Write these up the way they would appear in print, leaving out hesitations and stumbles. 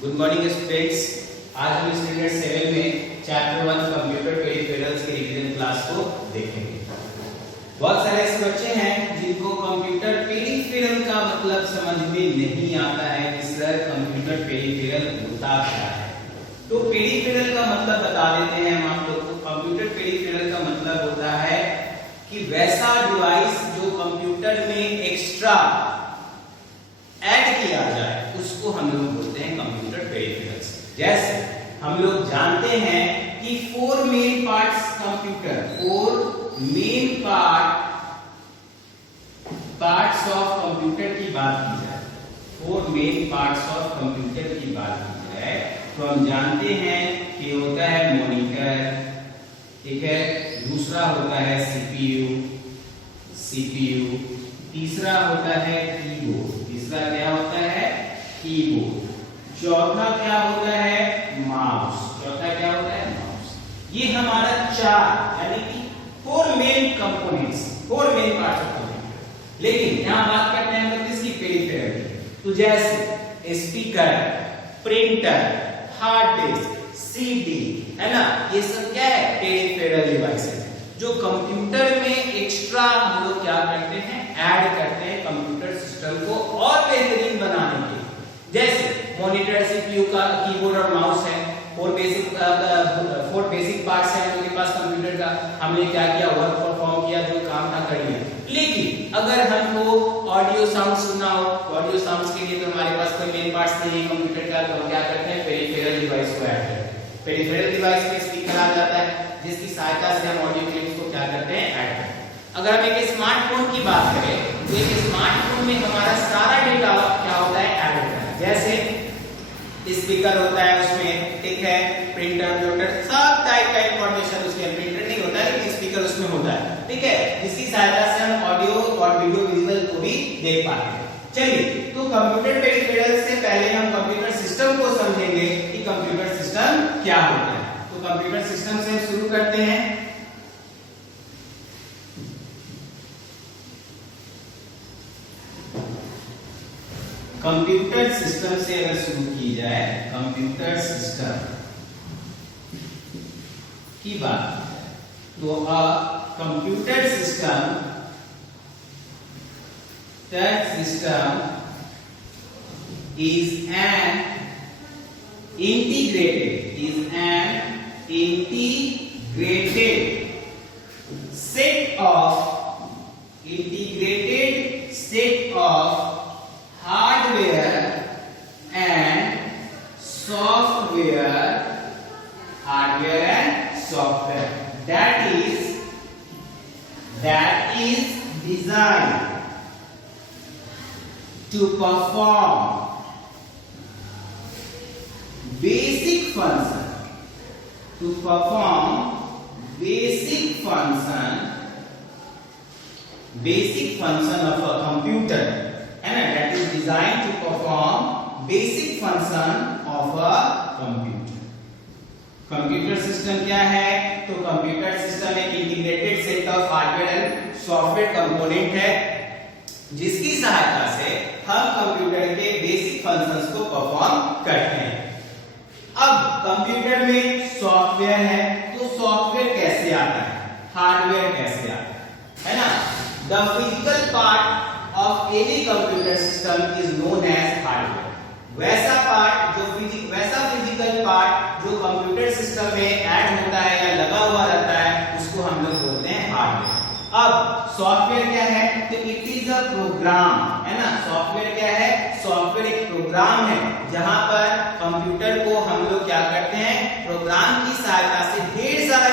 Good morning students. आज हम standard 7 में चैप्टर 1 कंप्यूटर पेरिफेरल्स के रिवीजन क्लास को देखेंगे। बहुत सारे ऐसे बच्चे हैं जिनको कंप्यूटर पेरिफेरल का मतलब समझ में नहीं आता है कि सर कंप्यूटर पेरिफेरल होता क्या है। तो पेरिफेरल का मतलब बता देते हैं हम आप लोग को। कंप्यूटर पेरिफेरल का मतलब होता है कि वैसा डिवाइस जो कंप्यूटर में एक्स्ट्रा ऐड किया जाए उसको हम लोग बोलते हैं कंप्यूटर पेरिफेरल्स। जैसे हम लोग जानते हैं कि 4 main parts computer, 4 main parts of computer की बात की जाए, 4 मेन पार्ट्स ऑफ कंप्यूटर की बात की जाए तो हम जानते हैं कि होता है मॉनिटर, ठीक है, दूसरा होता है सीपीयू, तीसरा होता है कीबोर्ड, तीसरा क्या होता है कीबोर्ड, चौथा क्या होता है माउस, चौथा क्या होता है माउस। ये हमारा 4 यानी कि 4 main components, 4 main parts of computer. लेकिन यहां बात करते हैं हम किसकी, पेरिफेरल की। तो जैसे speaker, printer, hard disk, CD, है ना, ये सब क्या है पेरिफेरल डिवाइसेस जो कंप्यूटर में एक्स्ट्रा हम लोग क्या करते हैं ऐड करते हैं कंप्यूटर सिस्टम को और बेहतरीन बनाने के लिए। जैसे मॉनिटर, सीपीयू का, कीबोर्ड और माउस है, 4 बेसिक पार्ट्स हैं उनके पास कंप्यूटर का। हमने क्या किया, वर्क परफॉर्म किया, जो काम था कर लिया। लेकिन अगर हमको ऑडियो साउंड सुनना हो, ऑडियो साउंड्स के लिए तो हमारे पास कोई मेन पार्ट्स नहीं है कंप्यूटर का, तो हम क्या करते हैं पेरिफेरल डिवाइस को ऐड करते हैं। पेरिफेरल डिवाइस में स्पीकर आ जाता है जिसकी सहायता से हम ऑडियो क्लिप्स को क्या करते हैं ऐड करते हैं। अगर हम एक स्मार्टफोन की बात करें तो एक स्मार्टफोन में हमारा सारा डेटा क्या होता है ऐड होता है। जैसे स्पीकर होता है उसमें, ठीक है, प्रिंटर, सब टाइप का इंफॉर्मेशन उसके अंदर, प्रिंटर नहीं होता है लेकिन स्पीकर उसमें होता है, ठीक है, जिसकी सहायता से हम ऑडियो और वीडियो विजुअल को भी देख पाते हैं। चलिए, तो कंप्यूटर पेरिफेरल से पहले हम कंप्यूटर सिस्टम को समझेंगे कि कंप्यूटर सिस्टम क्या होता है। तो कंप्यूटर सिस्टम से हम शुरू करते हैं। कंप्यूटर सिस्टम से अगर शुरू की जाए, कंप्यूटर सिस्टम की बात तो computer system is an integrated set of hardware and software that is designed to perform basic function of a computer, है ना, that is designed to perform basic function of a computer। Computer system क्या है, तो computer system एक integrated set of hardware and software component है जिसकी सहायता से हम कंप्यूटर के बेसिक फंक्शंस को परफॉर्म करते हैं। अब कंप्यूटर में सॉफ्टवेयर है तो सॉफ्टवेयर कैसे आता है, हार्डवेयर कैसे आता है ना। The physical part of any computer system is known as hardware. वैसा फिजिकल पार्ट जो कंप्यूटर सिस्टम में ऐड होता है या लगा हुआ रहता है उसको हम लोग बोलते हैं हार्डवेयर। अब सॉफ्टवेयर क्या है, तो इट इज अ प्रोग्राम, है ना। सॉफ्टवेयर क्या है, सॉफ्टवेयर एक प्रोग्राम है जहां पर कंप्यूटर को हम लोग क्या करते हैं, प्रोग्राम की सहायता से ढेर सारा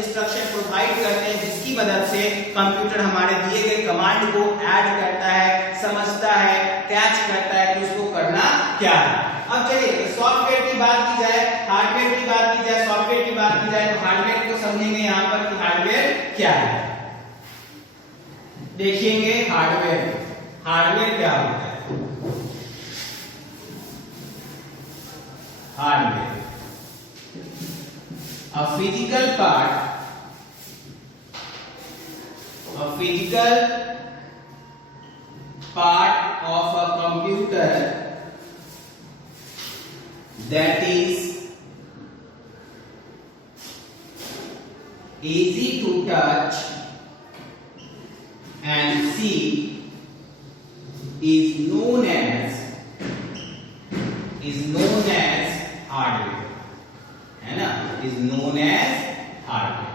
इंस्ट्रक्शन प्रोवाइड करते हैं जिसकी मदद से कंप्यूटर हमारे दिए गए कमांड को ऐड करता है, समझता है, कैच करता है कि उसको करना क्या है। अब चलिए सॉफ्टवेयर की बात की जाए, हार्डवेयर की बात की जाए, सॉफ्टवेयर की बात की जाए तो हार्डवेयर को समझेंगे यहां पर कि हार्डवेयर क्या है। देखेंगे हार्डवेयर क्या होता है। Hardware a physical part of a computer that is easy to touch and see is known as hardware, है ना, is known as hardware।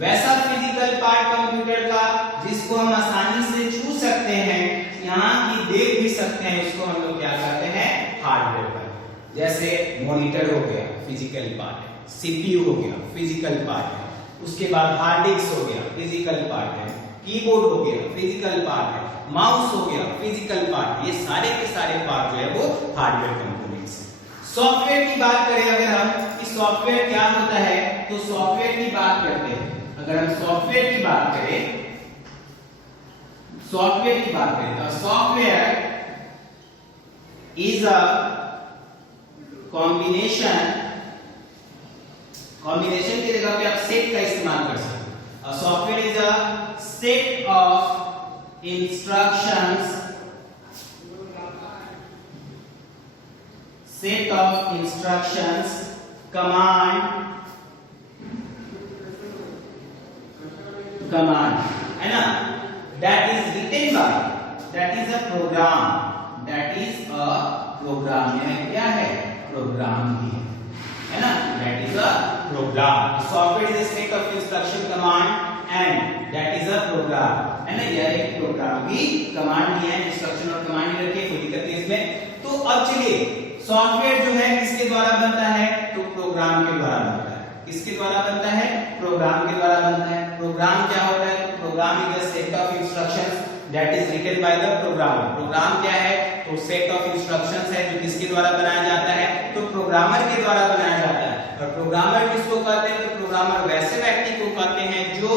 वैसा फिजिकल पार्ट कंप्यूटर का जिसको हम आसानी से छू सकते हैं, यहाँ की देख भी सकते हैं, उसको हम लोग क्या कहते हैं, हार्डवेयर पार्ट। जैसे मॉनिटर हो गया फिजिकल पार्ट है, सीपीयू हो गया फिजिकल पार्ट है, उसके बाद हार्ड डिस्क हो गया फिजिकल पार्ट है, कीबोर्ड हो गया फिजिकल पार्ट है, माउस हो गया फिजिकल पार्ट। ये सारे के सारे पार्ट जो है वो हार्डवेयर कंपोनेंट्स हैं। सॉफ्टवेयर की बात करें अगर हम कि सॉफ्टवेयर क्या होता है, तो सॉफ्टवेयर की बात करते हैं। अगर हम सॉफ्टवेयर की बात करें तो सॉफ्टवेयर इज अ कॉम्बिनेशन की जगह पे आप सेट का इस्तेमाल कर सकते हैं। Software is a set of instructions command है ना, that is written by, that is a program, यह क्या है, प्रोग्राम ही है ना, that is a program। software is a set of instruction command and that is a program, है ना, यह एक प्रोग्राम भी, कमांड भी है, इंस्ट्रक्शन और कमांड ही रखे, कोई दिक्कत नहीं इसमें। तो अब चलिए सॉफ्टवेयर जो है किसके द्वारा बनता है, तो प्रोग्राम के द्वारा बनता है। किसके द्वारा बनता है, प्रोग्राम के द्वारा बनता है। प्रोग्राम क्या होता है, तो program is a set of instructions that is written by the programmer. Program क्या है, तो सेट ऑफ इंस्ट्रक्शंस है जो किसके द्वारा बनाया जाता है, तो प्रोग्रामर के द्वारा बनाया जाता है। और प्रोग्रामर किसको कहते हैं, तो प्रोग्रामर वैसे व्यक्ति को कहते हैं जो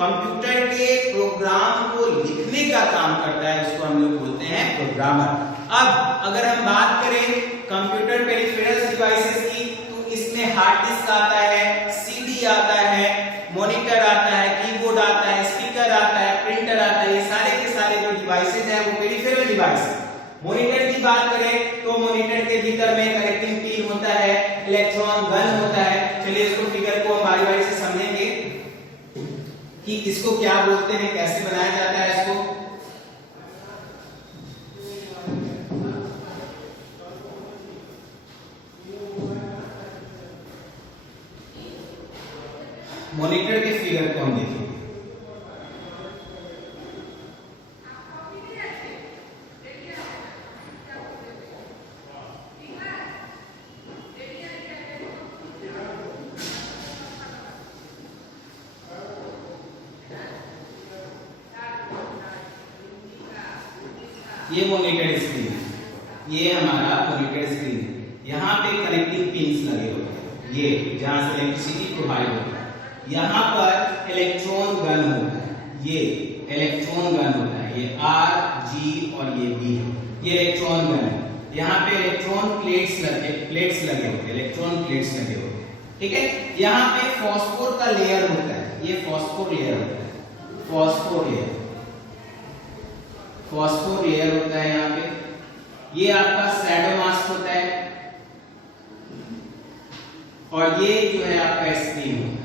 कंप्यूटर के प्रोग्राम को लिखने का काम करता है, उसको हम लोग बोलते हैं प्रोग्रामर। अब अगर हम बात करें कंप्यूटर पेरिफेरल्स डिवाइसेस की, तो इसमें हार्ड डिस्क आता है, सीडी आता है, मॉनिटर आता है, कीबोर्ड आता है, स्पीकर आता है, प्रिंटर आता है। ये सारे के सारे जो डिवाइसेस हैं वो पेरिफेरल डिवाइस है। मॉनिटर की बात करें तो मॉनिटर के भीतर में कनेक्टिंग पिन होता है, इलेक्ट्रॉन गन होता है। चलिए इसको फिगर को हम बारी बारी से समझेंगे कि इसको क्या बोलते हैं, कैसे बनाया जाता है इसको। मॉनिटर के फिगर को हम देखेंगे। ये मॉनिटर स्क्रीन है, ये हमारा मॉनिटर स्क्रीन है। यहाँ पे कनेक्टिंग पिन्स लगे होते हैं, ये जहां से इलेक्ट्रिसिटी प्रोवाइड होता है। यहाँ पर इलेक्ट्रॉन गन होता है, ये इलेक्ट्रॉन गन होता है, ये आर जी और ये बी है, ये इलेक्ट्रॉन गन है। यहाँ पे इलेक्ट्रॉन प्लेट्स लगे होते हैं, इलेक्ट्रॉन प्लेट्स लगे होते हैं, ठीक है। यहाँ पे फॉस्फोर का लेयर होता है, ये फॉस्फोर लेयर होता है, फॉस्फोर लेयर होता है यहाँ पे। ये आपका शैडो मास्क होता है और ये जो है आपका स्क्रीन होता है,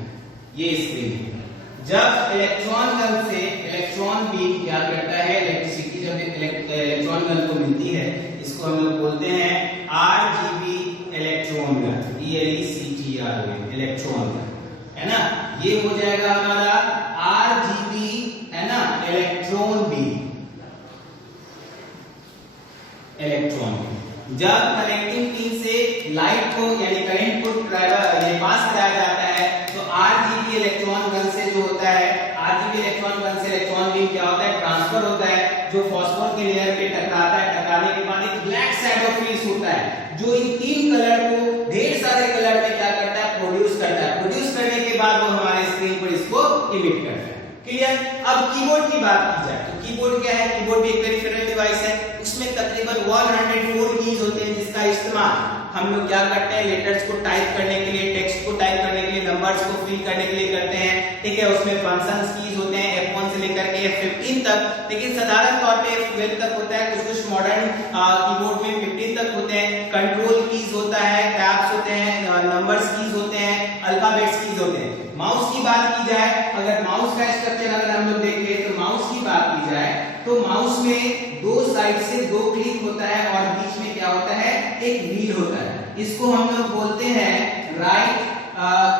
ये स्क्रीन है। जब इलेक्ट्रॉन गन से इलेक्ट्रॉन बीम क्या करता है, इलेक्ट्रिसिटी जब इलेक्ट्रॉन गन को मिलती है, इसको हम लोग बोलते हैं RGB electron gun, ELECTRON electron gun, है ना। ये हो जाएगा हमारा आरजीबी, है ना, इलेक्ट्रॉन बीम, इलेक्ट्रॉन। जब कनेक्टिंग पिन से लाइट को यानी करंट को पास कराया जाता है, तो आरजीबी इलेक्ट्रॉन गन से जो होता है, आरजीबी इलेक्ट्रॉन गन से इलेक्ट्रॉन बीम क्या होता है, ट्रांसफर होता है, जो फॉस्फोर के लेयर पे टकराता है। टकराने के बाद एक ब्लैक शैडो फ्रीज होता है, जो इन तीन कलर को ढेर सारे कलर में क्या करता है, प्रोड्यूस करता है। प्रोड्यूस करने के बाद वो हमारे स्क्रीन पर इसको इमिट करता है। क्लियर। अब कीबोर्ड की बात की जाए तो कीबोर्ड क्या है, कीबोर्ड भी एक पेरिफेरल डिवाइस है। उसमें तकरीबन 104 कीज होते हैं जिसका इस्तेमाल हम लोग क्या करते हैं, लेटर्स को टाइप करने के लिए, टेक्स्ट को टाइप करने के लिए, नंबर्स को फिल करने के लिए करते हैं, ठीक है। उसमें फंक्शंस कीज होते हैं F1 से लेकर के F15 तक, लेकिन साधारण तौर पे F12 तक होता है। कुछ मॉडर्न कीबोर्ड में 15 तक होते हैं। कंट्रोल कीज होता है, नंबर्स कीज होते हैं, अल्फाबेट्स कीज होते हैं। माउस की बात की जाए, अगर माउस का स्ट्रक्चर अगर हम लोग देखें तो माउस की बात की जाए तो माउस में दो साइड से दो क्लिक होता है और बीच में क्या होता है, एक व्हील होता है। इसको हम लोग बोलते हैं राइट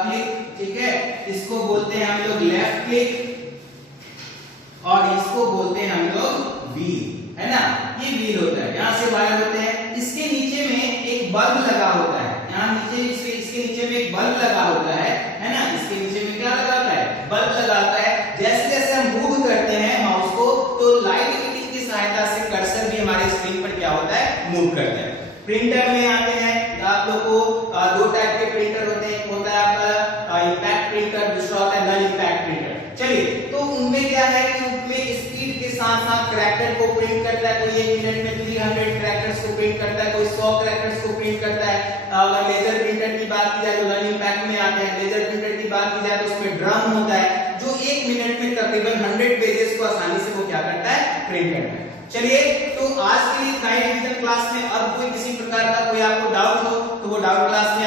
क्लिक, ठीक है, इसको बोलते हैं हम लोग लेफ्ट क्लिक और इसको बोलते हैं हम लोग व्हील, है ना। ये व्हील होता है, यहाँ से वायर होते हैं, इसके नीचे में एक बल्ब लगा होता है, यहाँ नीचे इसके नीचे में एक बल्ब लगा होता है ना। इसके नीचे में क्या लगा होता है, बल्ब लगा होता है। जैसे जैसे हम मूव करते हैं माउस को तो लाइट हीटिंग की सहायता से कर्सर भी हमारे स्क्रीन पर क्या होता है, मूव करता है। प्रिंटर में आते हैं, आप लोग को दो टाइप के प्रिंटर होते हैं, एक होता है आपका इंपैक्ट प्रिंटर, दूसरा होता है नॉन इंपैक्ट प्रिंटर। चलिए, तो उनमें क्या है कि उनमें स्पीड के साथ साथ कैरेक्टर को प्रिंट करता है, कोई 1 मिनट में 300 कैरेक्टर्स को प्रिंट करता है, कोई 100 कैरेक्टर्स को प्रिंट करता है। अगर लेजर प्रिंटर की बात की जाए तो नॉन इंपैक्ट में आते हैं। लेजर प्रिंटर की बात की जाए तो उसमें ड्रम होता है जो 1 मिनट में तकरीबन 100 पेजेस को आसानी से वो क्या करता है, प्रिंट करता है। चलिए, तो आज के लिए 9th डिवीजन क्लास में अब कोई किसी प्रकार का कोई आपको डाउट हो तो वो डाउट क्लास